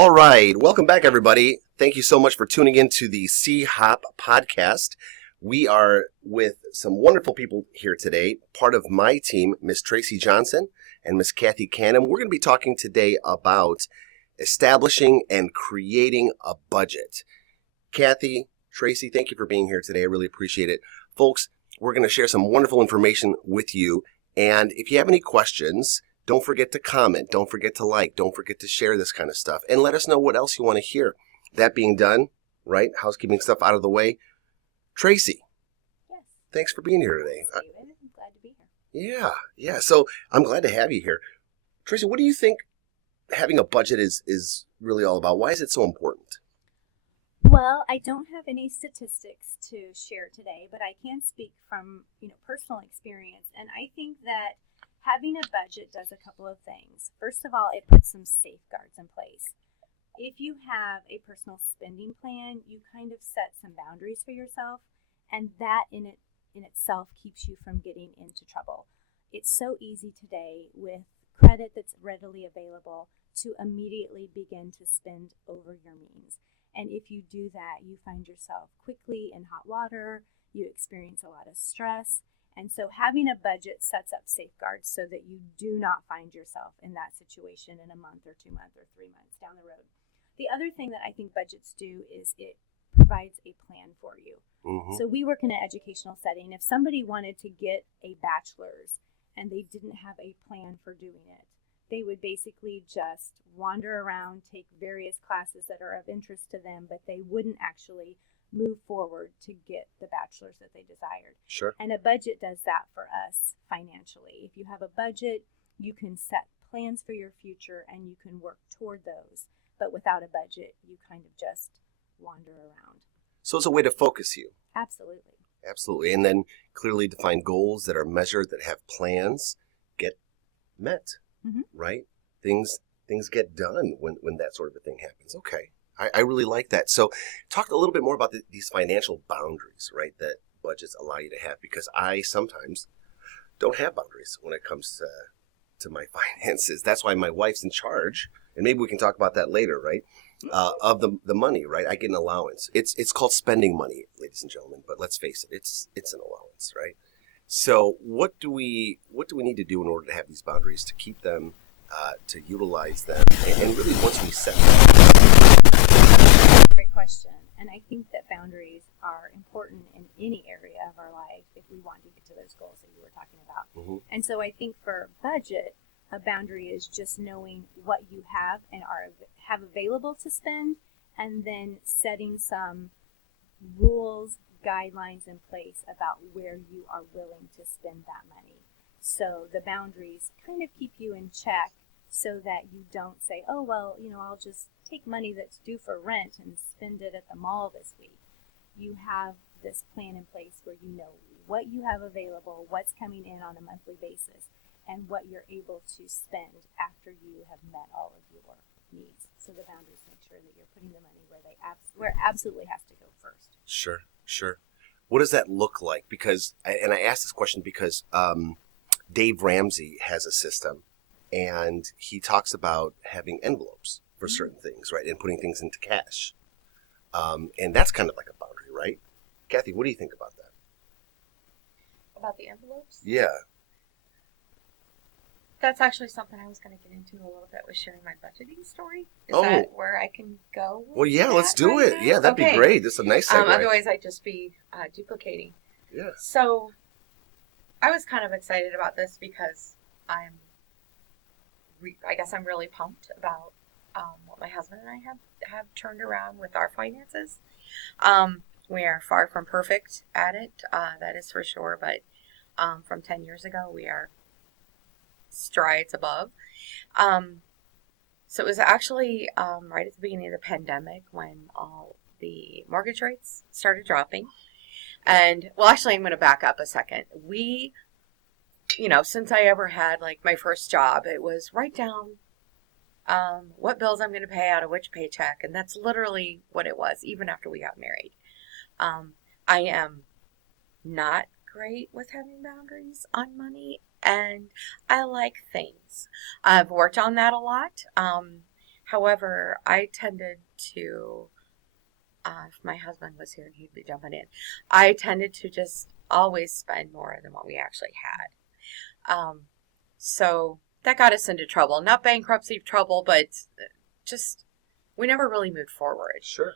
All right. Welcome back, everybody. Thank you so much for tuning in to the cHOP podcast. We are with some wonderful people here today. Part of my team, Miss Tracie Johnson and Miss Cathy Canham. We're going to be talking today about establishing and creating a budget. Cathy, Tracie, thank you for being here today. I really appreciate it. Folks, we're going to share some wonderful information with you. And if you have any questions, don't forget to comment. Don't forget to like. Don't forget to share this kind of stuff. And let us know what else you want to hear. That being done, right? Housekeeping stuff out of the way. Tracie. Yes. Thanks for being here today. Thanks, David. I'm glad to be here. Yeah. So I'm glad to have you here. Tracie, what do you think having a budget is really all about? Why is it so important? Well, I don't have any statistics to share today, but I can speak from, personal experience. And I think that having a budget does a couple of things. First of all, it puts some safeguards in place. If you have a personal spending plan, you kind of set some boundaries for yourself, and that in itself keeps you from getting into trouble. It's so easy today with credit that's readily available to immediately begin to spend over your means. And if you do that, you find yourself quickly in hot water, you experience a lot of stress. And so having a budget sets up safeguards so that you do not find yourself in that situation in a month or 2 months or 3 months down the road. The other thing that I think budgets do is it provides a plan for you. Mm-hmm. So we work in an educational setting. If somebody wanted to get a bachelor's and they didn't have a plan for doing it, they would basically just wander around, take various classes that are of interest to them, but they wouldn't actually move forward to get the bachelor's that they desired. Sure. And a budget does that for us financially. If you have a budget, you can set plans for your future and you can work toward those. But without a budget, you kind of just wander around. So it's a way to focus you. Absolutely. And then clearly define goals that are measured, that have plans, get met, right? Things get done when that sort of a thing happens. Okay. I really like that. So talk a little bit more about these financial boundaries, right, that budgets allow you to have, because I sometimes don't have boundaries when it comes to my finances. That's why my wife's in charge, and maybe we can talk about that later, right, of the money, right? I get an allowance. It's called spending money, ladies and gentlemen, but let's face it, it's an allowance, right? So what do we need to do in order to have these boundaries, to keep them, to utilize them, and really once we set them? Great question. And I think that boundaries are important in any area of our life if we want to get to those goals that you were talking about. Mm-hmm. And so I think for budget, a boundary is just knowing what you have and have available to spend, and then setting some rules, guidelines in place about where you are willing to spend that money. So the boundaries kind of keep you in check so that you don't say, oh, well, I'll just take money that's due for rent and spend it at the mall this week. You have this plan in place where you know what you have available, what's coming in on a monthly basis, and what you're able to spend after you have met all of your needs. So the boundaries make sure that you're putting the money where it absolutely has to go first. Sure. What does that look like? Because, and I asked this question because Dave Ramsey has a system, and he talks about having envelopes for certain things, right, and putting things into cash. And that's kind of like a boundary, right? Cathy, what do you think about that? About the envelopes? Yeah. That's actually something I was going to get into a little bit with sharing my budgeting story. Is that where I can go? Well, yeah, let's do it. Now? Yeah, that'd be great. This is a nice segue. Otherwise, I'd just be duplicating. Yeah. So I was kind of excited about this because I guess I'm really pumped about what my husband and I have turned around with our finances. We are far from perfect at it, that is for sure. But from 10 years ago, we are strides above. So it was actually right at the beginning of the pandemic when all the mortgage rates started dropping. And, well, actually, I'm going to back up a second. We, since I ever had, my first job, it was write down what bills I'm going to pay out of which paycheck. And that's literally what it was, even after we got married. I am not great with having boundaries on money, and I like things. I've worked on that a lot. However, I tended to, if my husband was here, he'd be jumping in. I tended to just always spend more than what we actually had. So that got us into trouble. Not bankruptcy trouble, but just, we never really moved forward. Sure.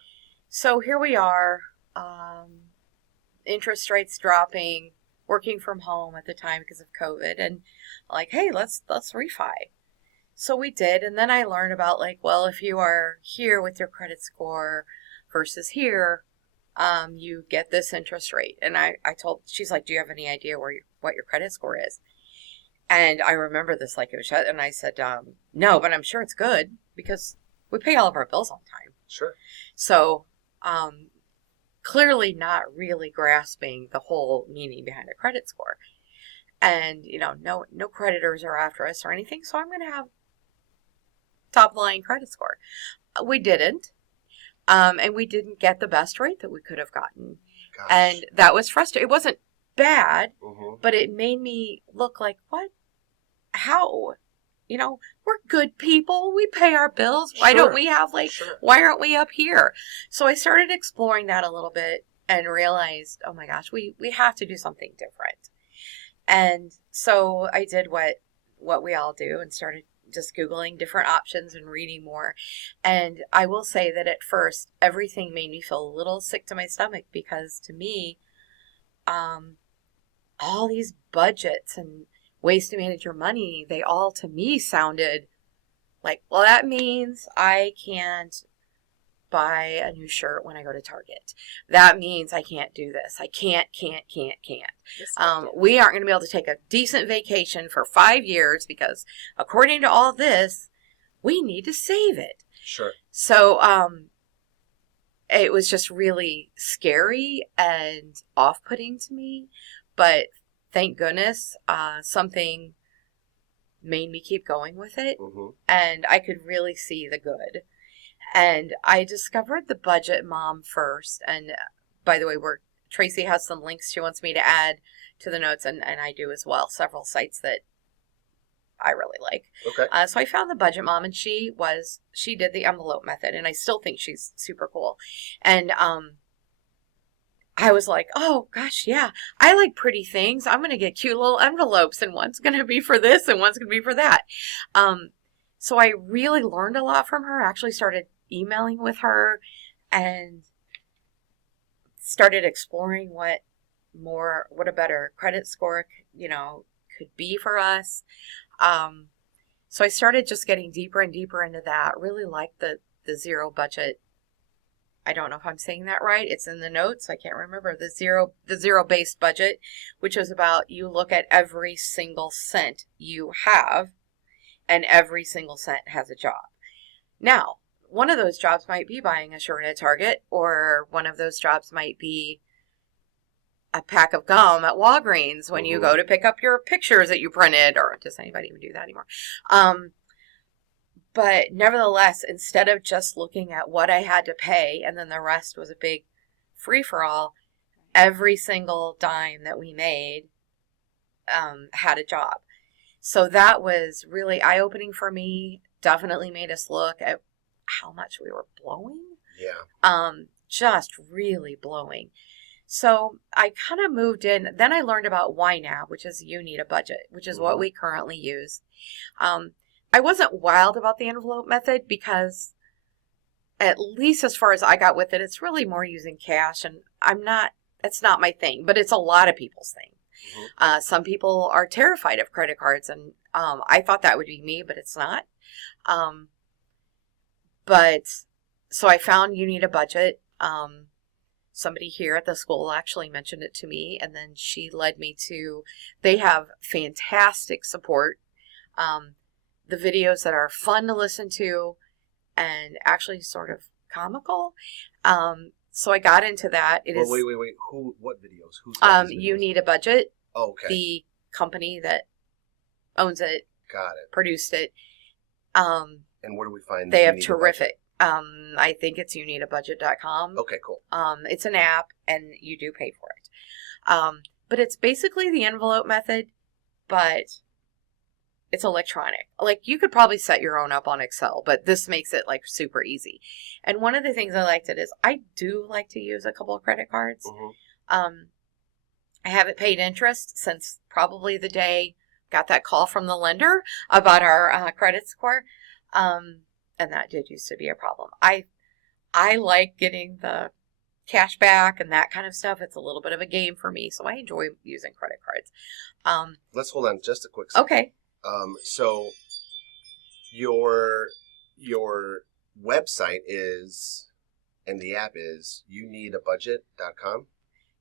So here we are, interest rates dropping, working from home at the time because of COVID, and like, hey, let's refi. So we did, and then I learned about like, well, if you are here with your credit score versus here, you get this interest rate. And I told, she's like, do you have any idea what your credit score is? And I remember this like it was shut, and I said, no, but I'm sure it's good because we pay all of our bills on time. Sure. So, clearly not really grasping the whole meaning behind a credit score. And, no creditors are after us or anything, so I'm going to have top line credit score. We didn't. And we didn't get the best rate that we could have gotten. Gosh. And that was frustrating. It wasn't bad, Mm-hmm. but it made me look like, what? How? We're good people. We pay our bills. Why Sure. don't we have Sure. why aren't we up here? So I started exploring that a little bit and realized, oh my gosh, we have to do something different. And so I did what we all do and started just Googling different options and reading more. And I will say that at first, everything made me feel a little sick to my stomach because to me, all these budgets and ways to manage your money, they all to me sounded like, well, that means I can't buy a new shirt when I go to Target. That means I can't do this. I can't. We aren't going to be able to take a decent vacation for 5 years because according to all this, we need to save it. Sure. So, it was just really scary and off-putting to me, but thank goodness, something made me keep going with it, Mm-hmm. and I could really see the good. And I discovered the Budget Mom first, and by the way, Tracy has some links she wants me to add to the notes, and I do as well, several sites that I really like. Okay. So I found the Budget Mom, and she did the envelope method, and I still think she's super cool. And I was like, oh gosh, yeah, I like pretty things. I'm going to get cute little envelopes, and one's going to be for this and one's going to be for that. So I really learned a lot from her. I actually started emailing with her and started exploring what a better credit score, could be for us. So I started just getting deeper and deeper into that. Really liked the zero budget. I don't know if I'm saying that right. It's in the notes. I can't remember. The zero based budget, which is about you look at every single cent you have, and every single cent has a job. Now, one of those jobs might be buying a shirt at Target, or one of those jobs might be a pack of gum at Walgreens when you go to pick up your pictures that you printed, or does anybody even do that anymore? But nevertheless, instead of just looking at what I had to pay and then the rest was a big free-for-all, every single dime that we made had a job. So that was really eye-opening for me. Definitely made us look at how much we were blowing. Yeah. Just really blowing. So I kind of moved in. Then I learned about YNAB, which is You Need a Budget, which is what we currently use. I wasn't wild about the envelope method because, at least as far as I got with it, it's really more using cash, and it's not my thing, but it's a lot of people's thing. Mm-hmm. Some people are terrified of credit cards, and I thought that would be me, but it's not. So I found You Need a Budget. Somebody here at the school actually mentioned it to me, and then she led me to, they have fantastic support. The videos that are fun to listen to and actually sort of comical. So I got into that. Wait. What videos? Who's got these videos? You Need a Budget. Oh, okay. The company that owns it. Got it. Produced it. And where do we find They have terrific. I think it's youneedabudget.com. Okay, cool. It's an app and you do pay for it. But it's basically the envelope method, but it's electronic. Like you could probably set your own up on Excel, but this makes it like super easy. And one of the things I liked it is I do like to use a couple of credit cards. I haven't paid interest since probably the day got that call from the lender about our credit score. And that did used to be a problem. I like getting the cash back and that kind of stuff. It's a little bit of a game for me, so I enjoy using credit cards. Let's hold on just a quick second. Okay. So your website is, and the app is, youneedabudget.com?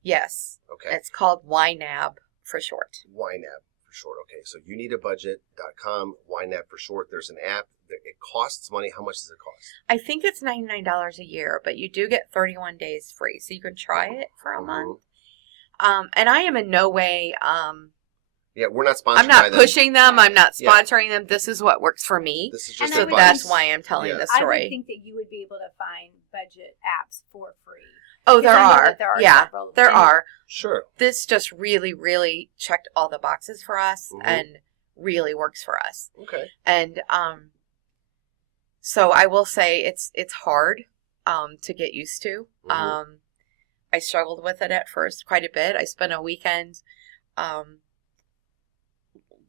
Yes. Okay. It's called YNAB for short. YNAB for short. Okay. So youneedabudget.com, YNAB for short. There's an app. It costs money. How much does it cost? I think it's $99 a year, but you do get 31 days free. So you can try it for a month. And I am in no way... yeah, we're not sponsored I'm not by them. pushing them. I'm not sponsoring them. This is what works for me. This is just so advice. That's why I'm telling this story. I would think that you would be able to find budget apps for free. Oh, there are. Yeah, several. there are. Sure. This just really, really checked all the boxes for us and really works for us. Okay. And so I will say it's hard to get used to. I struggled with it at first quite a bit. I spent a weekend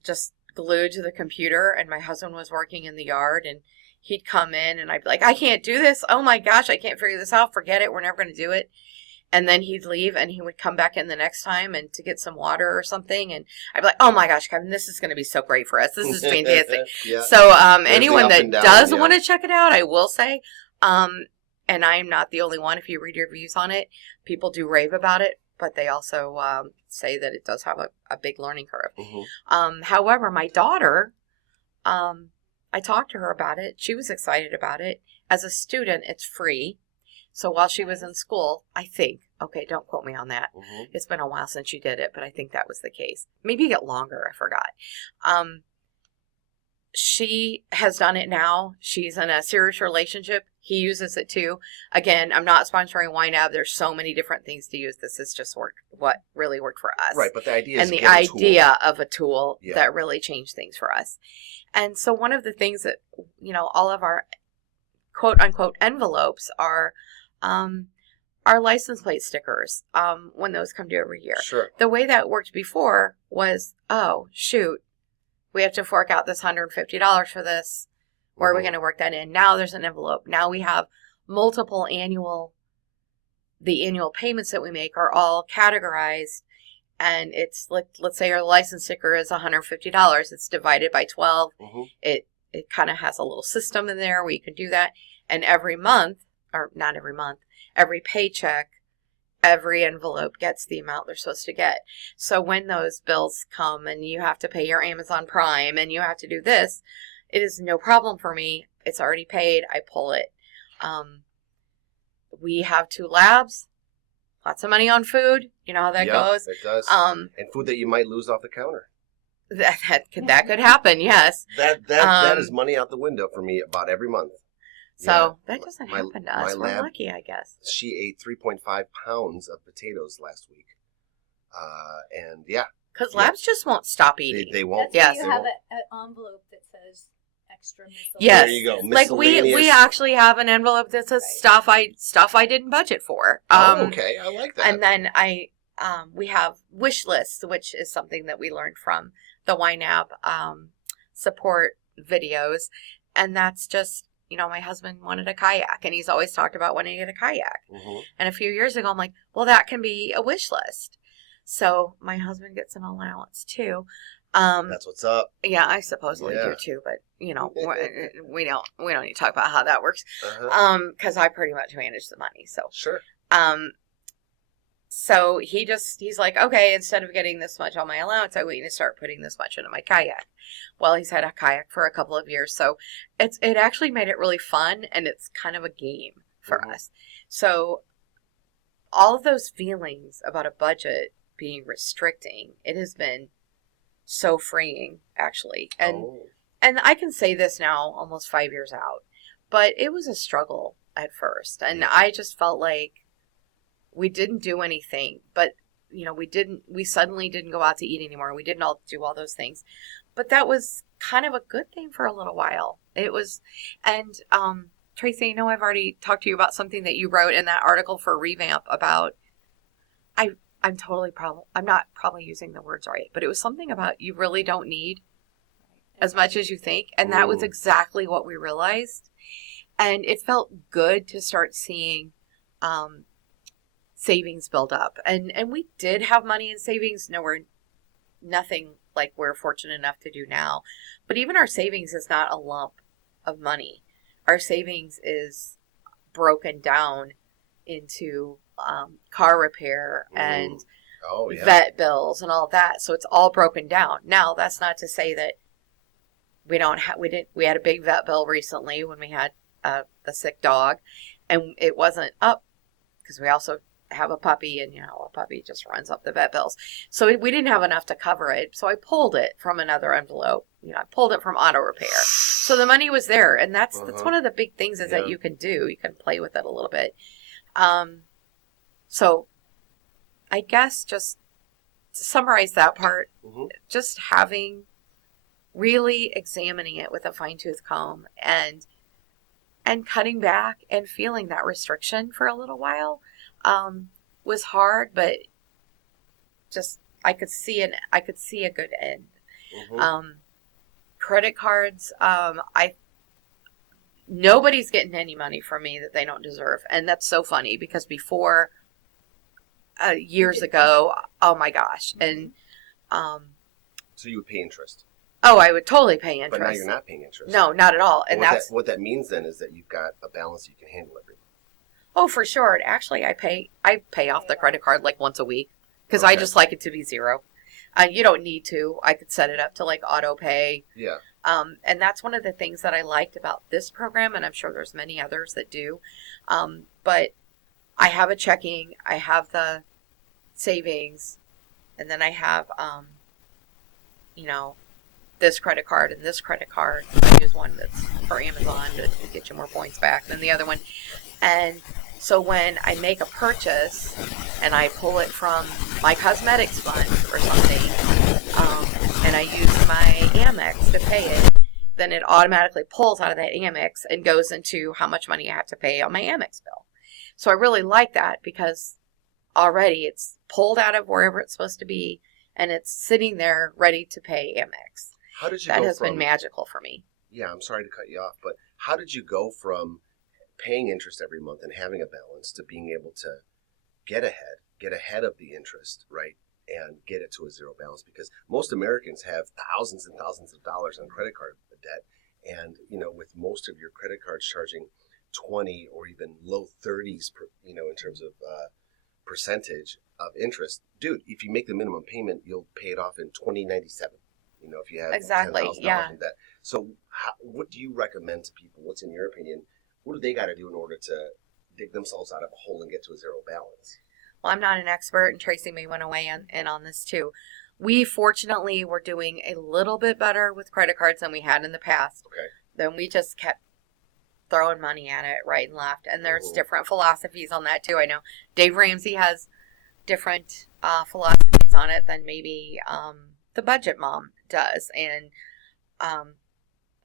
just glued to the computer, and my husband was working in the yard, and he'd come in and I'd be like, I can't do this. Oh my gosh, I can't figure this out. Forget it. We're never going to do it. And then he'd leave and he would come back in the next time and to get some water or something. And I'd be like, oh my gosh, Kevin, this is going to be so great for us. This is fantastic. So anyone that does want to check it out, I will say, and I'm not the only one. If you read reviews on it, people do rave about it, but they also say that it does have a big learning curve. However, my daughter, I talked to her about it. She was excited about it. As a student, it's free. So while she was in school, I think, okay, don't quote me on that. It's been a while since she did it, but I think that was the case. Maybe get longer. I forgot. She has done it now. She's in a serious relationship. He uses it too. Again, I'm not sponsoring YNAB. There's so many different things to use. This has just what really worked for us. Right, but the idea is of a tool that really changed things for us. And so one of the things that, all of our quote unquote envelopes are our license plate stickers when those come due every year. Sure. The way that worked before was, oh, shoot, we have to fork out this $150 for this. Where are we going to work that in? Now there's an envelope. Now we have multiple the annual payments that we make are all categorized. And it's like, let's say our license sticker is $150. It's divided by 12. It kind of has a little system in there where you can do that. And every month, or not every month, every paycheck, every envelope gets the amount they're supposed to get. So when those bills come and you have to pay your Amazon Prime and you have to do this, it is no problem for me. It's already paid. I pull it. We have 2 labs. Lots of money on food. You know how that goes. It does. And food that you might lose off the counter. That could happen. Yes. That is money out the window for me about every month. So that doesn't happen to us. We're lucky, I guess. She ate 3.5 pounds of potatoes last week. And because labs just won't stop eating. They won't. That's why you have an envelope that says extra miscellaneous. Yes. There you go. Like we actually have an envelope that says stuff I didn't budget for. Okay, I like that. And then we have wish lists, which is something that we learned from the YNAB support videos, and that's just my husband wanted a kayak, and he's always talked about wanting to get a kayak. And a few years ago, I'm like, well, that can be a wish list. So my husband gets an allowance too. That's what's up. Yeah, I supposedly do too, but we don't need to talk about how that works. Because I pretty much manage the money. So sure. So he's like, okay, instead of getting this much on my allowance, I want you to start putting this much into my kayak. Well, he's had a kayak for a couple of years, so it actually made it really fun, and it's kind of a game for us. So all of those feelings about a budget being restricting, it has been so freeing, actually. And I can say this now, almost 5 years out, but it was a struggle at first, and I just felt like we didn't do anything, but we suddenly didn't go out to eat anymore. We didn't do all those things, but that was kind of a good thing for a little while. It was, and Tracy, I know I've already talked to you about something that you wrote in that article for Revamp about, I'm not probably using the words right, but it was something about you really don't need as much as you think. And that was exactly what we realized. And it felt good to start seeing savings build up. And we did have money in savings. Nothing like we're fortunate enough to do now. But even our savings is not a lump of money. Our savings is broken down into car repair and vet bills and all that. So it's all broken down. Now, that's not to say that we had a big vet bill recently when we had the sick dog, and it wasn't up because we also have a puppy, and a puppy just runs up the vet bills. So we didn't have enough to cover it. So I pulled it from another envelope. I pulled it from auto repair. So the money was there, and that's one of the big things is that you can do. You can play with it a little bit. So I guess just to summarize that part, just really examining it with a fine-tooth comb and cutting back and feeling that restriction for a little while was hard, but just I could see a good end. Credit cards, nobody's getting any money from me that they don't deserve, and that's so funny because before years ago, oh my gosh, and so you would pay interest. Oh, I would totally pay interest. But now you're not paying interest. No, not at all. And what that means then is that you've got a balance you can handle every month. Oh, for sure. Actually, I pay off the credit card like once a week because I just like it to be zero. You don't need to. I could set it up to like auto pay. Yeah. And that's one of the things that I liked about this program, and I'm sure there's many others that do. But I have a checking, I have the savings, and then I have, this credit card and this credit card. I use one that's for Amazon to get you more points back than the other one. And so when I make a purchase and I pull it from my cosmetics fund or something, and I use my Amex to pay it, then it automatically pulls out of that Amex and goes into how much money I have to pay on my Amex bill. So I really like that because already it's pulled out of wherever it's supposed to be and it's sitting there ready to pay Amex. How did you that has been magical for me. Yeah, I'm sorry to cut you off, but how did you go from paying interest every month and having a balance to being able to get ahead of the interest, right, and get it to a zero balance? Because most Americans have thousands and thousands of dollars on credit card debt, and with most of your credit cards charging 20 or even low 30s, in terms of percentage of interest, dude, if you make the minimum payment, you'll pay it off in 2097. If you have exactly, $10,000 in debt. So what do you recommend to people? What's in your opinion? What do they got to do in order to dig themselves out of a hole and get to a zero balance? Well, I'm not an expert, and Tracy may want to weigh in on this too. We fortunately were doing a little bit better with credit cards than we had in the past. Okay. Then we just kept throwing money at it right and left. And there's different philosophies on that too. I know Dave Ramsey has different philosophies on it than maybe the Budget Mom does. And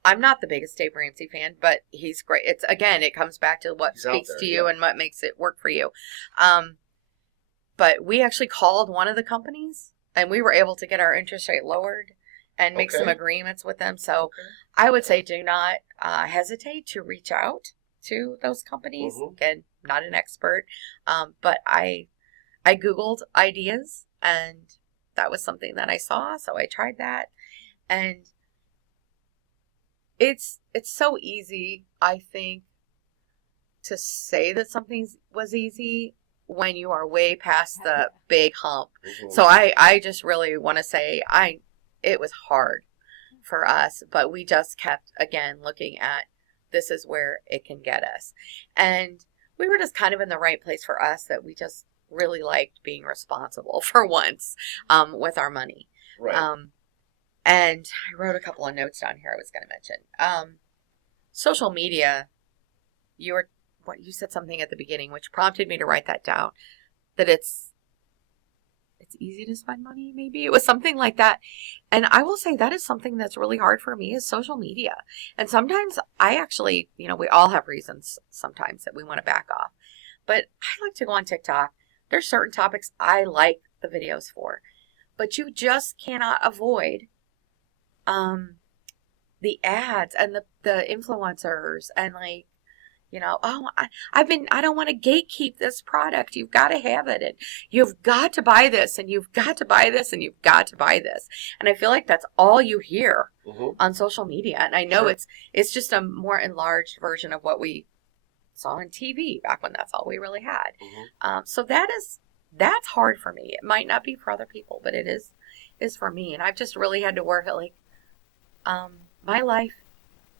I'm not the biggest Dave Ramsey fan, but he's great. It comes back to what speaks to you and what makes it work for you. But we actually called one of the companies and we were able to get our interest rate lowered and make some agreements with them. So I would say do not hesitate to reach out to those companies. Again, not an expert, but I Googled ideas and that was something that I saw. So I tried that, and it's so easy, I think, to say that something was easy when you are way past the big hump. So I just really want to say it was hard for us, but we just kept, again, looking at this is where it can get us. And we were just kind of in the right place for us that we just really liked being responsible for once with our money. Right. And I wrote a couple of notes down here I was going to mention. Social media, you said something at the beginning which prompted me to write that down, that it's it's easy to spend money. Maybe it was something like that. And I will say that is something that's really hard for me is social media. And sometimes I actually, we all have reasons sometimes that we want to back off. But I like to go on TikTok. There's certain topics I like the videos for. But you just cannot avoid the ads and the influencers and like, I don't want to gatekeep this product. You've got to have it. And you've got to buy this and you've got to buy this and you've got to buy this. And I feel like that's all you hear on social media. And I know it's just a more enlarged version of what we saw on TV back when that's all we really had. So that's hard for me. It might not be for other people, but it is for me. And I've just really had to work at like, my life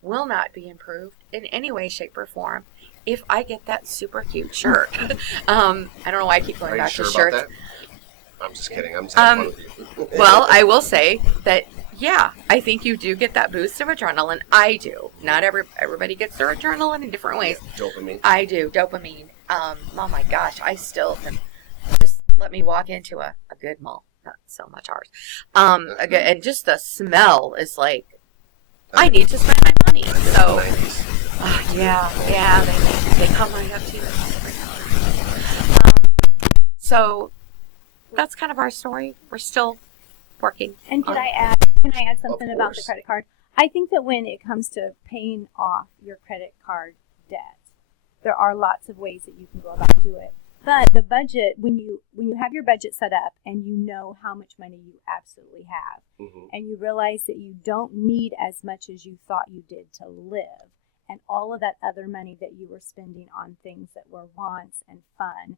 will not be improved in any way, shape, or form if I get that super cute shirt. I don't know why I keep going back to shirts. About that? I'm just kidding. I'm just having fun with you. Well, I will say that, I think you do get that boost of adrenaline. I do. Not everybody gets their adrenaline in different ways. Yeah, dopamine. I do. Dopamine. Oh my gosh. I still can just let me walk into a good mall. Not so much ours. And just the smell is like, I need to spend my money. So, they come right up to you. So that's kind of our story. We're still working. And can I add something about the credit card? I think that when it comes to paying off your credit card debt, there are lots of ways that you can go about doing it. But the budget, when you have your budget set up and you know how much money you absolutely have, and you realize that you don't need as much as you thought you did to live, and all of that other money that you were spending on things that were wants and fun,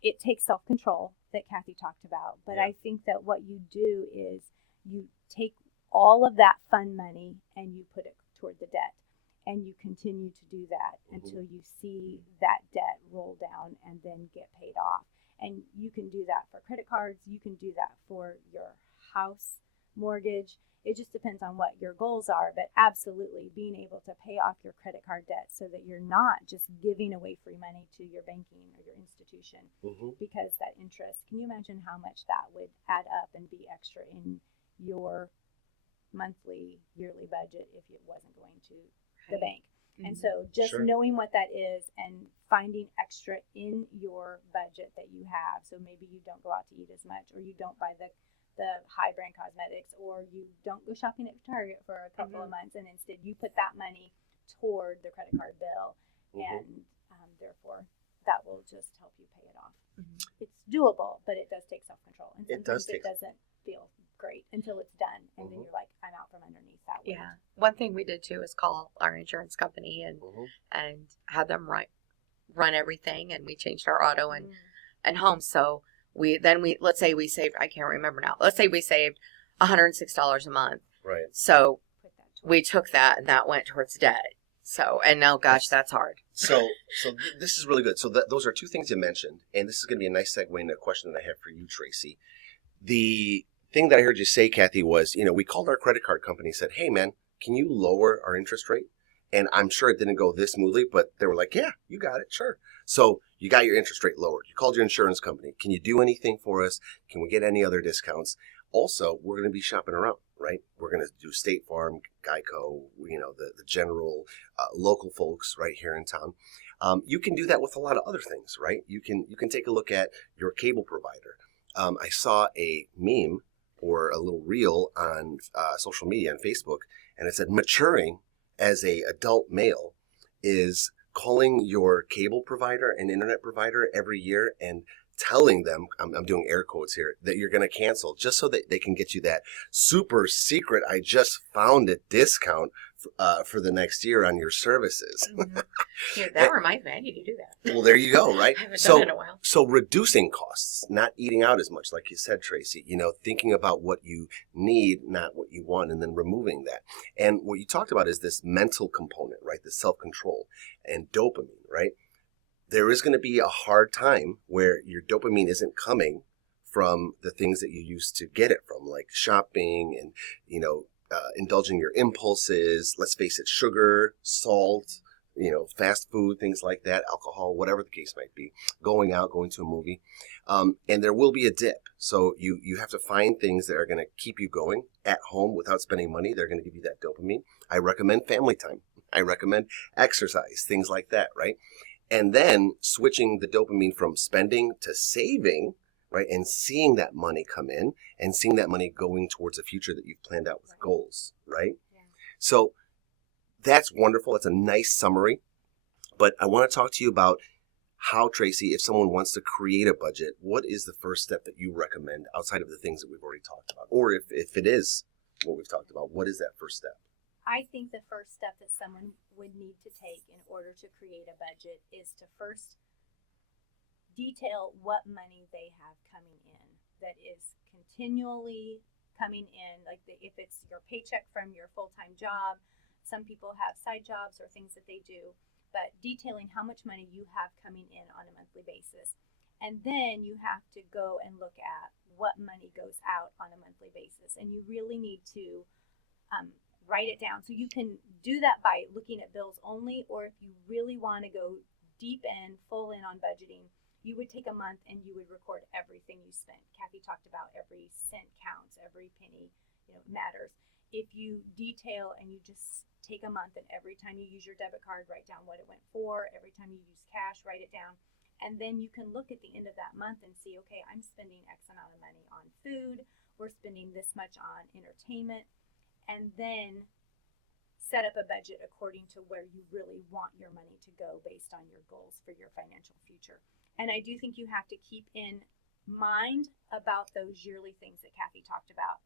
it takes self-control that Cathy talked about. But I think that what you do is you take all of that fun money and you put it toward the debt. And you continue to do that until you see that debt roll down and then get paid off. And you can do that for credit cards. You can do that for your house mortgage. It just depends on what your goals are. But absolutely being able to pay off your credit card debt so that you're not just giving away free money to your banking or your institution because that interest. Can you imagine how much that would add up and be extra in your monthly, yearly budget if it wasn't going to the bank? And so just knowing what that is and finding extra in your budget that you have. So maybe you don't go out to eat as much, or you don't buy the high brand cosmetics, or you don't go shopping at Target for a couple of months, and instead you put that money toward the credit card bill, and therefore that will just help you pay it off. It's doable, but it does take self-control, and sometimes it doesn't feel great until it's done, and then you're like, I'm out from underneath that weight. One thing we did too is call our insurance company and had them run everything, and we changed our auto and home. So we let's say we saved, I can't remember now, let's say we saved $106 a month. Right. So we took that and that went towards debt. So, and now, gosh, that's hard. So this is really good. So those are two things you mentioned, and this is going to be a nice segue into a question that I have for you, Tracy. The thing that I heard you say, Cathy, was, we called our credit card company and said, hey, man, can you lower our interest rate? And I'm sure it didn't go this smoothly, but they were like, yeah, you got it, sure. So you got your interest rate lowered. You called your insurance company. Can you do anything for us? Can we get any other discounts? Also, we're going to be shopping around, right? We're going to do State Farm, Geico, the general local folks right here in town. You can do that with a lot of other things, right? You can take a look at your cable provider. I saw a meme or a little reel on social media on Facebook, and it said maturing as a adult male is calling your cable provider and internet provider every year and telling them, I'm doing air quotes here, that you're going to cancel just so that they can get you that super secret, I just found a discount for the next year on your services. Yeah, that reminds me, I need to do that. Well, there you go, right? I haven't done it in a while. So reducing costs, not eating out as much, like you said, Tracy, thinking about what you need, not what you want, and then removing that. And what you talked about is this mental component, right? The self-control and dopamine, right? There is going to be a hard time where your dopamine isn't coming from the things that you used to get it from, like shopping and, indulging your impulses. Let's face it, sugar, salt, fast food, things like that, alcohol, whatever the case might be, going out, going to a movie. And there will be a dip. So you have to find things that are going to keep you going at home without spending money. They're going to give you that dopamine. I recommend family time. I recommend exercise, things like that, right? And then switching the dopamine from spending to saving, right? And seeing that money come in and seeing that money going towards a future that you've planned out with goals, right? Yeah. So that's wonderful. That's a nice summary. But I want to talk to you about how, Tracy, if someone wants to create a budget, what is the first step that you recommend outside of the things that we've already talked about? Or if it is what we've talked about, what is that first step? I think the first step that someone would need to take in order to create a budget is to first detail what money they have coming in that is continually coming in. Like if it's your paycheck from your full-time job, some people have side jobs or things that they do, but detailing how much money you have coming in on a monthly basis. And then you have to go and look at what money goes out on a monthly basis. And you really need to write it down. So you can do that by looking at bills only, or if you really want to go deep in, full in on budgeting, you would take a month and you would record everything you spent. Cathy talked about every cent counts, every penny, matters. If you detail and you just take a month and every time you use your debit card, write down what it went for. Every time you use cash, write it down. And then you can look at the end of that month and see, okay, I'm spending X amount of money on food. We're spending this much on entertainment. And then set up a budget according to where you really want your money to go based on your goals for your financial future. And I do think you have to keep in mind about those yearly things that Cathy talked about.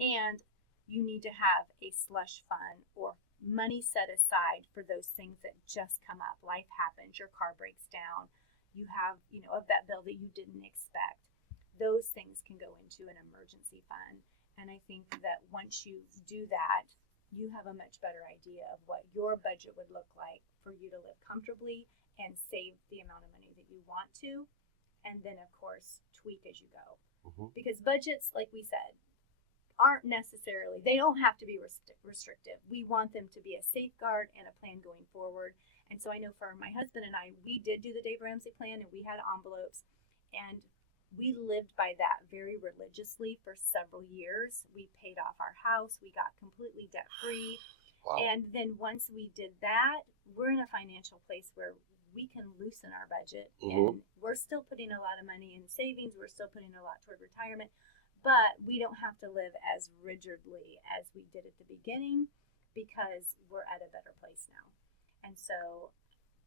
And you need to have a slush fund or money set aside for those things that just come up. Life happens, your car breaks down, you have, a vet bill that you didn't expect. Those things can go into an emergency fund. And I think that once you do that, you have a much better idea of what your budget would look like for you to live comfortably and save the amount of money that you want to. And then, of course, tweak as you go. Mm-hmm. Because budgets, like we said, aren't necessarily, they don't have to be restrictive. We want them to be a safeguard and a plan going forward. And so I know for my husband and I, we did do the Dave Ramsey plan and we had envelopes. And we lived by that very religiously for several years. We paid off our house. We got completely debt free. Wow. And then once we did that, we're in a financial place where we can loosen our budget. Mm-hmm. And we're still putting a lot of money in savings. We're still putting a lot toward retirement. But we don't have to live as rigidly as we did at the beginning because we're at a better place now. And so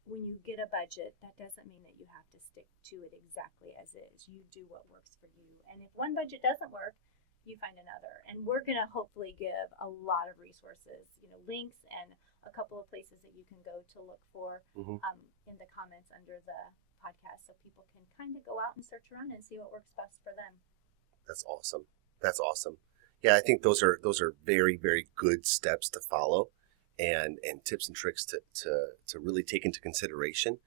when you get a budget, that doesn't mean that you have to stick to it exactly as is. You do what works for you. And if one budget doesn't work, you find another. And we're going to hopefully give a lot of resources, links and a couple of places that you can go to look for in the comments under the podcast so people can kind of go out and search around and see what works best for them. That's awesome. That's awesome. Yeah, I think those are very, very good steps to follow. And tips and tricks to really take into consideration.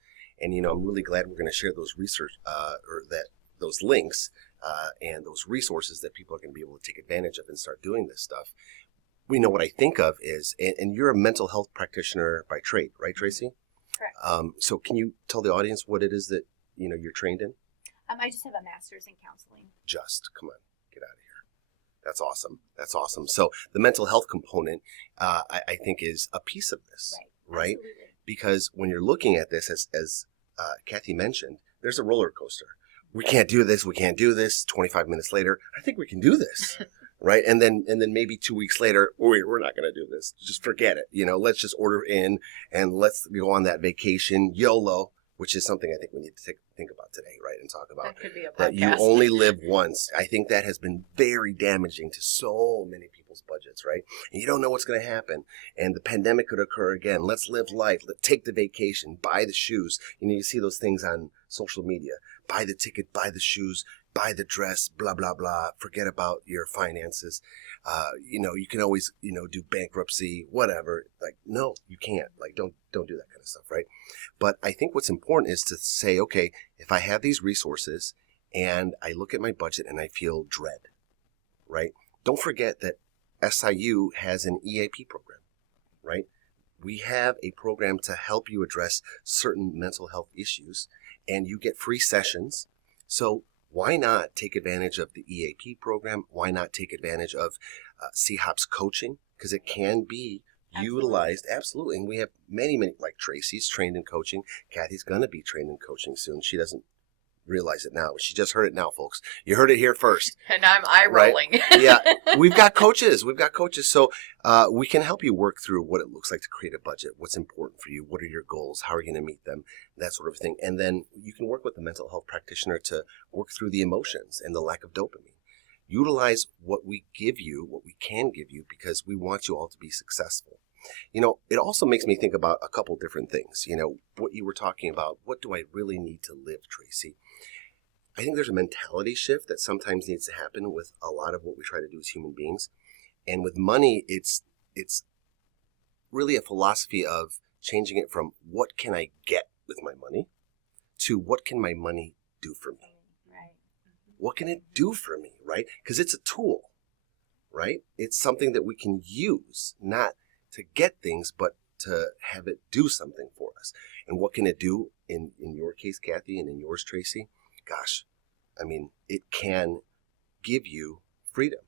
And, I'm really glad we're going to share those research those links and those resources that people are going to be able to take advantage of and start doing this stuff. We know what I think of is, and you're a mental health practitioner by trade, right, Tracy? Correct. So can you tell the audience what it is that, you're trained in? I just have a master's in counseling. Come on, get out of here. That's awesome. That's awesome. So the mental health component, I think, is a piece of this, right? Absolutely. Because when you're looking at this, as Cathy mentioned, there's a roller coaster. We can't do this. We can't do this. 25 minutes later, I think we can do this, right? And then maybe 2 weeks later, we're not going to do this. Just forget it. Let's just order in and let's go on that vacation, YOLO, which is something I think we need to think about today, right? And talk about that could be a podcast. That you only live once. I think that has been very damaging to so many people's budgets, right? And you don't know what's going to happen. And the pandemic could occur again. Let's live life. Let's take the vacation, buy the shoes. You see those things on social media. Buy the ticket, buy the shoes, buy the dress, blah, blah, blah. Forget about your finances. You can always, do bankruptcy, whatever. Like, no, you can't. Like, don't do that kind of stuff, right? But I think what's important is to say, okay, if I have these resources and I look at my budget and I feel dread, right? Don't forget that SIU has an EAP program, right? we have a program to help you address certain mental health issues, and you get free sessions. So why not take advantage of the EAP program? Why not take advantage of cHOP's coaching? Because it can be utilized. Absolutely. And we have many, like Tracey's trained in coaching. Cathy's going to be trained in coaching soon. She doesn't realize it now. She just heard it now, folks. You heard it here first. And I'm eye rolling. Right? Yeah. We've got coaches. So we can help you work through what it looks like to create a budget. What's important for you? What are your goals? How are you going to meet them? That sort of thing. And then you can work with a mental health practitioner to work through the emotions and the lack of dopamine. Utilize what we give you, what we can give you, because we want you all to be successful. It also makes me think about a couple different things. What you were talking about, what do I really need to live, Tracy? I think there's a mentality shift that sometimes needs to happen with a lot of what we try to do as human beings. And with money, it's really a philosophy of changing it from what can I get with my money to what can my money do for me? Right. What can it do for me, right? Because it's a tool, right? It's something that we can use, not to get things, but to have it do something for us. And what can it do in your case, Cathy, and in yours, Tracy? Gosh, it can give you freedom.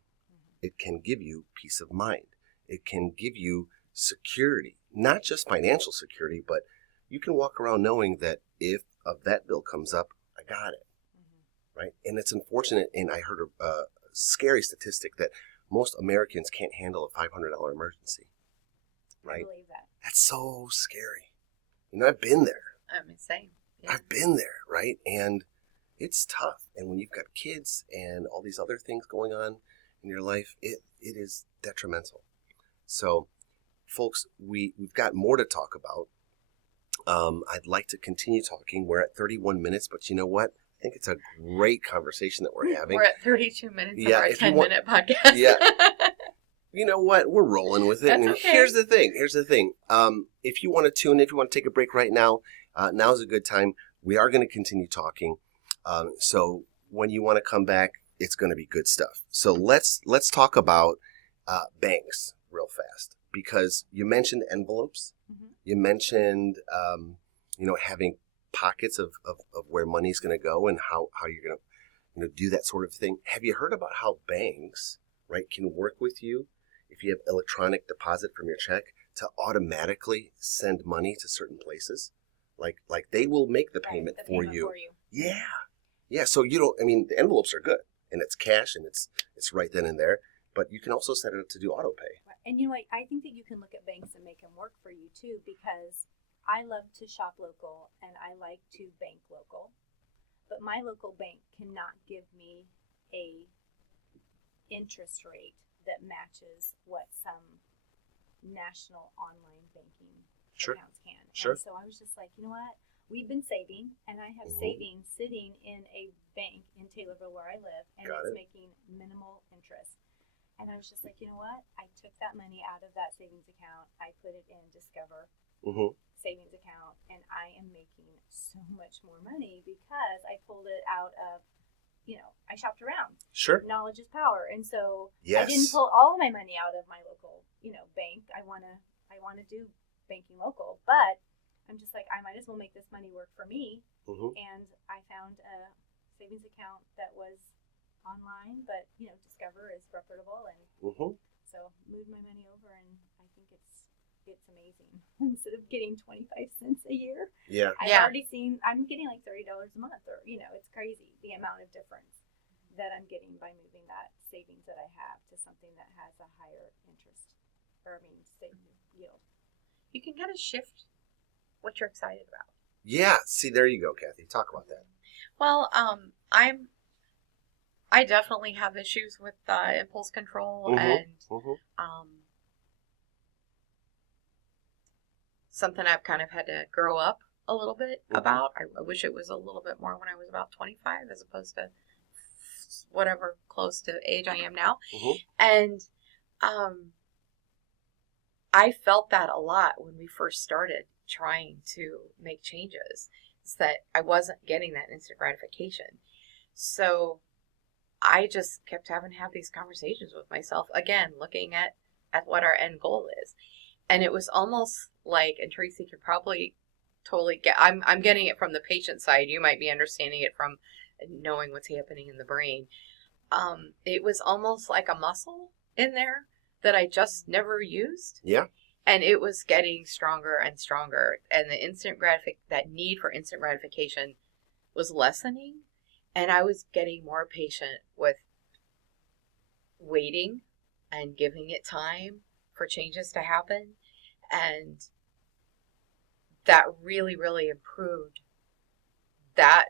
It can give you peace of mind. It can give you security, not just financial security, but you can walk around knowing that if a vet bill comes up, I got it, right? And it's unfortunate, and I heard a scary statistic that most Americans can't handle a $500 emergency, right? I believe that. That's so scary. I've been there. Same. Yeah. I've been there, right? And it's tough. And when you've got kids and all these other things going on in your life, it is detrimental. So, folks, we've got more to talk about. I'd like to continue talking. We're at 31 minutes, but you know what? I think it's a great conversation that we're having. We're at 32 minutes of our 10-minute podcast. Yeah. You know what? We're rolling with it. That's and okay. Here's the thing. If you want to tune in, if you want to take a break right now, now's a good time. We are going to continue talking. So when you want to come back, it's going to be good stuff. So let's talk about banks real fast, because you mentioned envelopes. Mm-hmm. You mentioned having pockets of where money's going to go and how you're going to do that sort of thing. Have you heard about how banks, right, can work with you if you have electronic deposit from your check to automatically send money to certain places? Like they will make the payment for you. Yeah. So the envelopes are good, and it's cash, and it's right then and there. But you can also set it up to do auto pay. And I think that you can look at banks and make them work for you too, because I love to shop local and I like to bank local, but my local bank cannot give me a interest rate that matches what some national online banking accounts can. Sure. And so I was just like, you know what? We've been saving, and I have savings sitting in a bank in Taylorville where I live, and it's making minimal interest. And I was just like, you know what? I took that money out of that savings account. I put it in Discover savings account, and I am making so much more money because I pulled it out of, I shopped around. Sure. Knowledge is power. And so yes. I didn't pull all of my money out of my local, bank. I want to do banking local, but I'm just like, I might as well make this money work for me. And I found a savings account that was online, but Discover is reputable, and so moved my money over, and I think it's amazing. Instead of getting 25 cents a year, I'm getting like $30 a month, or it's crazy the amount of difference that I'm getting by moving that savings that I have to something that has a higher interest, yield. You can kind of shift what you're excited about. Yeah. See, there you go, Cathy. Talk about that. Well, I definitely have issues with impulse control and something I've kind of had to grow up a little bit about. I wish it was a little bit more when I was about 25 as opposed to whatever close to age I am now. And I felt that a lot when we first started trying to make changes, is that I wasn't getting that instant gratification. So I just kept having to have these conversations with myself, again, looking at what our end goal is. And it was almost like, and Tracy could probably totally get, I'm getting it from the patient side. You might be understanding it from knowing what's happening in the brain. It was almost like a muscle in there that I just never used. Yeah. And it was getting stronger and stronger. And that need for instant gratification was lessening. And I was getting more patient with waiting and giving it time for changes to happen. And that really, really improved that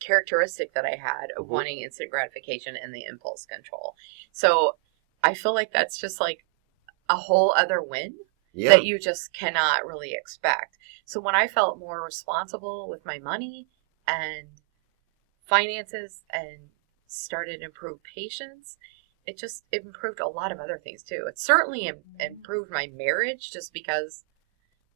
characteristic that I had of wanting instant gratification and the impulse control. So I feel like that's just like a whole other win that you just cannot really expect. So when I felt more responsible with my money and finances and started to improve patience, it improved a lot of other things too. It certainly improved my marriage just because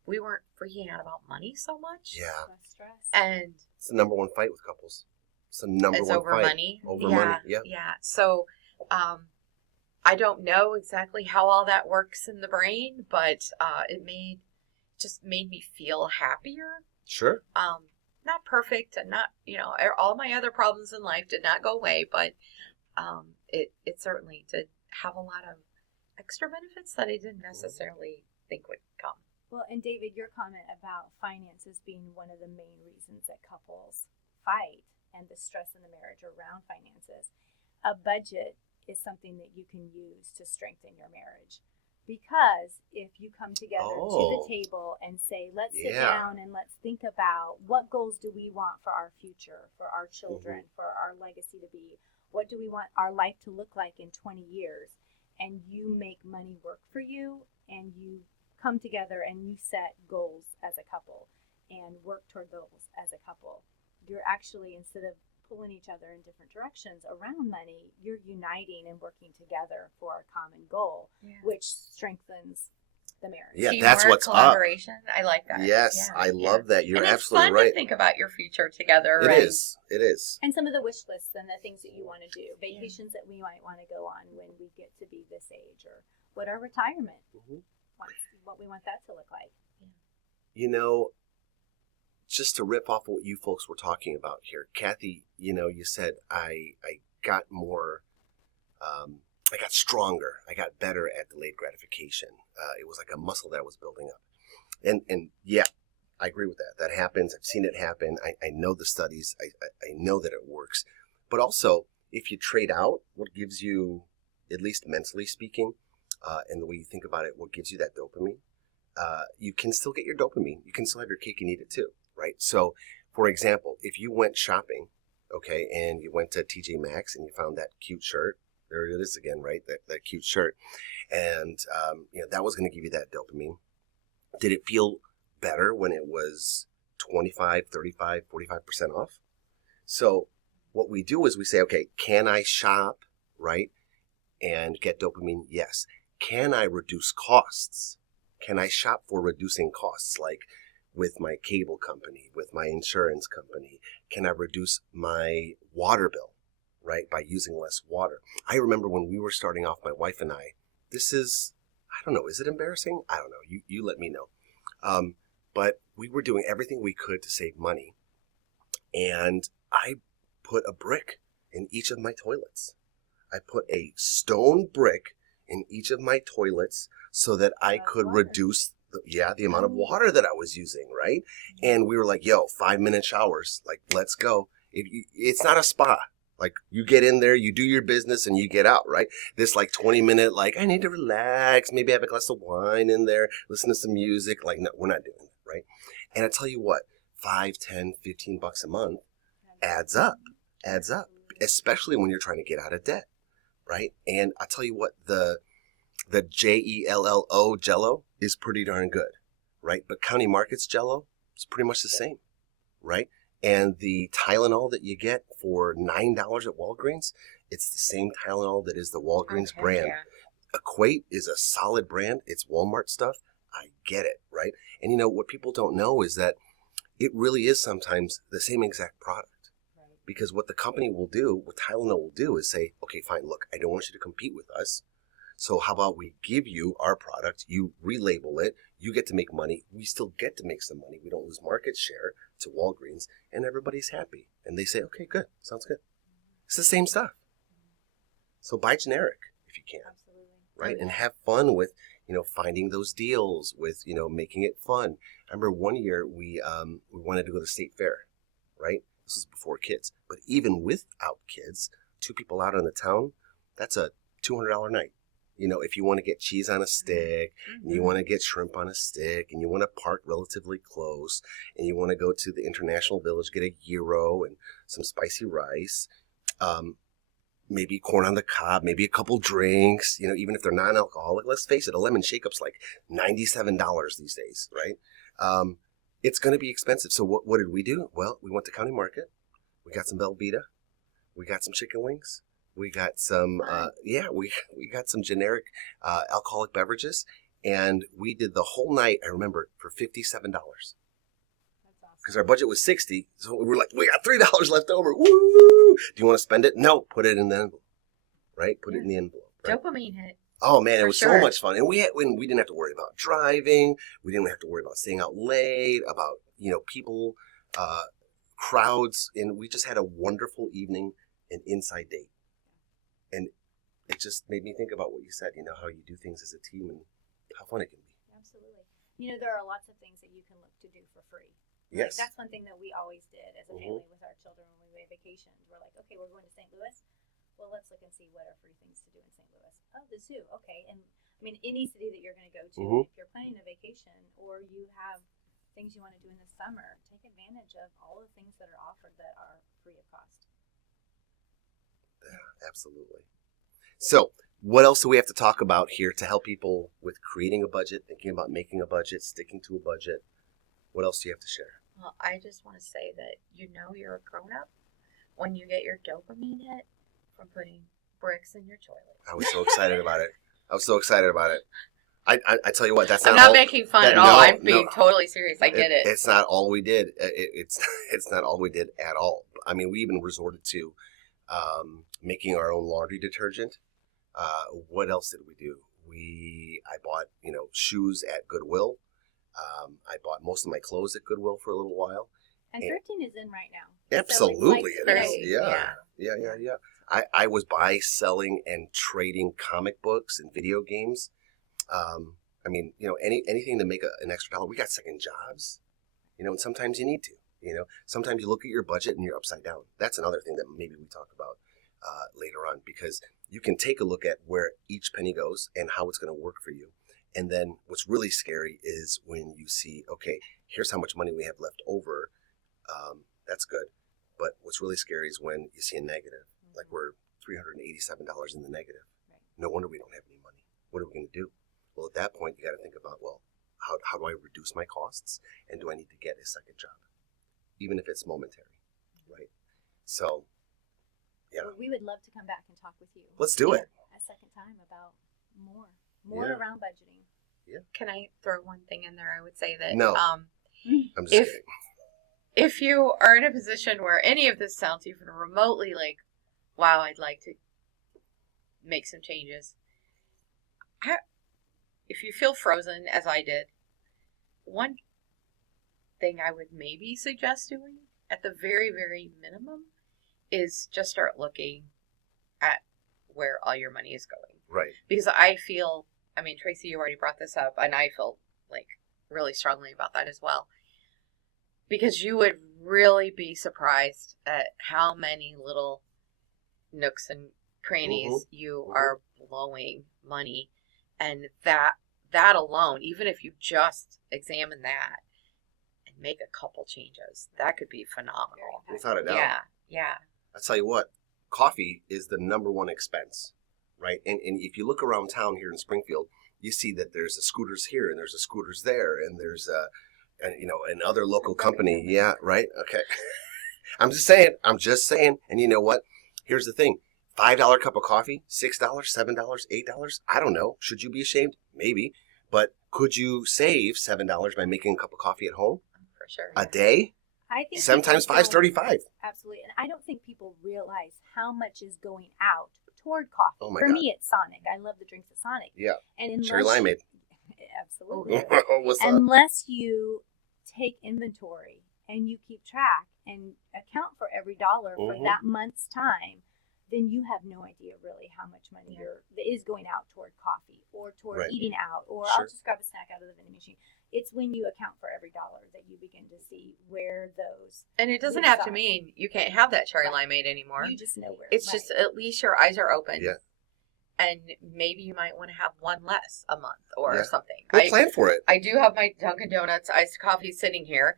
we weren't freaking out about money so much. Yeah. Less stress. And it's the number one fight with couples. It's the number one over fight. Money. Over money. Yeah. Yeah. So, I don't know exactly how all that works in the brain, but it just made me feel happier. Sure. Not perfect, and not, all my other problems in life did not go away, but it certainly did have a lot of extra benefits that I didn't necessarily think would come. Well, and David, your comment about finances being one of the main reasons that couples fight and the stress in the marriage around finances, a budget is something that you can use to strengthen your marriage. Because if you come together to the table and say, let's sit down and let's think about what goals do we want for our future, for our children, for our legacy to be, what do we want our life to look like in 20 years, and you make money work for you, and you come together and you set goals as a couple and work toward those as a couple, you're actually, instead of pulling each other in different directions around money, you're uniting and working together for a common goal, which strengthens the marriage. Yeah, teamwork, that's what's collaboration. I like that. Yes, I love that. You're absolutely right. right. To think about your future together. It is. And some of the wish lists and the things that you want to do, vacations that we might want to go on when we get to be this age, or what our retirement, what we want that to look like. Just to rip off what you folks were talking about here, Cathy, you said I got more, I got stronger, I got better at delayed gratification. It was like a muscle that I was building up. And yeah, I agree with that. That happens. I've seen it happen. I know the studies. I know that it works. But also, if you trade out what gives you, at least mentally speaking, and the way you think about it, what gives you that dopamine, you can still get your dopamine. You can still have your cake and eat it too, right? So, for example, if you went shopping, okay, and you went to TJ Maxx and you found that cute shirt, there it is again, right? That cute shirt. And, that was going to give you that dopamine. Did it feel better when it was 25, 35, 45% off? So what we do is we say, okay, can I shop, right, and get dopamine? Yes. Can I reduce costs? Can I shop for reducing costs, like with my cable company, with my insurance company? Can I reduce my water bill, right, by using less water? I remember when we were starting off, my wife and I, this is, I don't know, is it embarrassing? I don't know. You let me know. But we were doing everything we could to save money. And I put a brick in each of my toilets. I put a stone brick in each of my toilets so that I could reduce the amount of water that I was using, right? And we were like, 5-minute showers. Like, let's go. It's not a spa. Like, you get in there, you do your business, and you get out, right? This, 20-minute, I need to relax. Maybe have a glass of wine in there, listen to some music. No, we're not doing that, right? And I tell you what, $5, $10, $15 a month adds up, especially when you're trying to get out of debt, right? And I tell you what, the JELLO Jello is pretty darn good, right? But County Markets Jello is pretty much the same, right? And the Tylenol that you get for $9 at Walgreens, it's the same Tylenol that is the Walgreens brand. Yeah. Equate is a solid brand. It's Walmart stuff. I get it, right? And what people don't know is that it really is sometimes the same exact product. Right. Because what the company will do, what Tylenol will do is say, okay, fine, look, I don't want you to compete with us. So how about we give you our product, you relabel it, you get to make money, we still get to make some money, we don't lose market share to Walgreens, and everybody's happy. And they say, okay, good, sounds good. It's the same stuff. So buy generic if you can. Absolutely. Right? And have fun with, finding those deals, with, making it fun. I remember one year we wanted to go to the state fair, right? This was before kids. But even without kids, 2 people out on the town, that's a $200 night. If you want to get cheese on a stick, and you want to get shrimp on a stick, and you want to park relatively close, and you want to go to the International Village, get a gyro and some spicy rice, maybe corn on the cob, maybe a couple drinks, even if they're non-alcoholic. Let's face it, a lemon shake-up's like $97 these days, right? It's going to be expensive. So what did we do? Well, we went to County Market. We got some Velveeta. We got some chicken wings. We got some, we got some generic alcoholic beverages. And we did the whole night, I remember, for $57. Because our budget was $60, so we were like, we got $3 left over. Woo! Do you want to spend it? No, put it in the envelope. Right? Put it in the envelope. Right? Dopamine hit. Oh man, it was so much fun, and we didn't have to worry about driving. We didn't have to worry about staying out late, about people, crowds, and we just had a wonderful evening, an inside date, and it just made me think about what you said. How you do things as a team and how fun it can be. Absolutely. There are lots of things that you can look to do for free. Yes. That's one thing that we always did as a family with our children when we went on vacations. We're like, okay, we're going to St. Louis. Well, let's look and see what are free things to do in St. Louis. Oh, the zoo. Okay. And any city that you're going to go to, if you're planning a vacation or you have things you want to do in the summer, take advantage of all the things that are offered that are free of cost. Yeah, absolutely. So, what else do we have to talk about here to help people with creating a budget, thinking about making a budget, sticking to a budget? What else do you have to share? Well, I just want to say that you're a grown-up when you get your dopamine hit from putting bricks in your toilet. I was so excited about it. I tell you what, that's I'm not making fun at all. I'm being totally serious. I get it. It's not all we did. It's not all we did at all. We even resorted to making our own laundry detergent. What else did we do? I bought shoes at Goodwill. I bought most of my clothes at Goodwill for a little while. And thrifting is in right now. Absolutely, so it is. Yeah. I was buying, selling, and trading comic books and video games. Anything to make an extra dollar. We got second jobs, and sometimes you need to. Sometimes you look at your budget and you're upside down. That's another thing that maybe we talk about later on, because you can take a look at where each penny goes and how it's going to work for you. And then what's really scary is when you see, okay, here's how much money we have left over. That's good. But what's really scary is when you see a negative, like we're $387 in the negative. Right. No wonder we don't have any money. What are we going to do? Well, at that point, you got to think about, well, how do I reduce my costs? And do I need to get a second job? Even if it's momentary, right? So, yeah. Well, we would love to come back and talk with you. Let's do it. A second time about more around budgeting. Yeah. Can I throw one thing in there? I would say that no. I'm just kidding. If you are in a position where any of this sounds even remotely like, wow, I'd like to make some changes. If you feel frozen, as I did, one thing I would maybe suggest doing, at the very, very minimum, is just start looking at where all your money is going. Right. Because I feel, Tracy, you already brought this up, and I feel like really strongly about that as well. Because you would really be surprised at how many little nooks and crannies you are blowing money. And that alone, even if you just examine that and make a couple changes, that could be phenomenal. Without a doubt. Yeah. I'll tell you what, coffee is the number one expense, right? And if you look around town here in Springfield, you see that there's a Scooters here and there's a Scooters there and there's another local company. Yeah, right? Okay. I'm just saying. And you know what? Here's the thing. $5 cup of coffee, $6, $7, $8. I don't know. Should you be ashamed? Maybe. But could you save $7 by making a cup of coffee at home? For sure. A day? I think 7 times 5 is 35. Absolutely. And I don't think people realize how much is going out toward coffee. Oh my For God. me, it's Sonic. I love the drinks at Sonic. Yeah. And unless Cherry limeade. Absolutely. What's up? Unless you take inventory and you keep track and account for every dollar for that month's time, then you have no idea really how much money is going out toward coffee or toward eating out, or I'll just grab a snack out of the vending machine. It's when you account for every dollar that you begin to see where those. And it doesn't have to mean you can't have that cherry limeade anymore. You just know where. It's just at least your eyes are open. Yeah. And maybe you might want to have one less a month or something. We'll plan for it. I do have my Dunkin' Donuts iced coffee sitting here.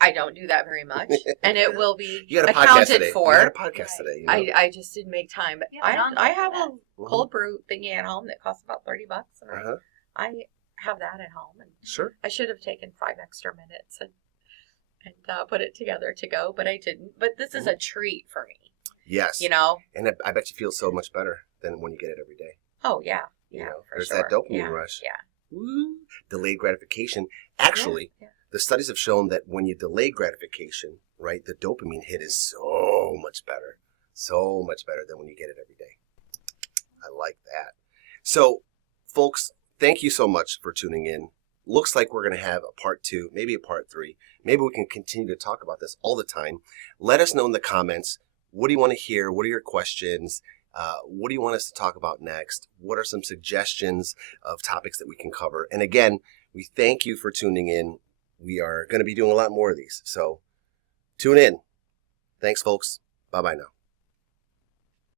I don't do that very much, and it will be accounted for. You had a podcast today. You know? I just didn't make time, but I have a cold brew thingy at home that costs about $30, and I have that at home. And sure. I should have taken 5 extra minutes and put it together to go, but I didn't. But this is a treat for me. Yes. You know, and I bet you feel so much better than when you get it every day. Oh yeah, You know, for there's sure. that dopamine rush. Yeah. Woo. Delayed gratification. Actually, the studies have shown that when you delay gratification, right, the dopamine hit is so much better than when you get it every day. I like that. So, folks, thank you so much for tuning in. Looks like we're going to have a part 2, maybe a part 3. Maybe we can continue to talk about this all the time. Let us know in the comments. What do you want to hear? What are your questions? What do you want us to talk about next? What are some suggestions of topics that we can cover? And again, we thank you for tuning in. We are going to be doing a lot more of these. So tune in. Thanks, folks. Bye-bye now.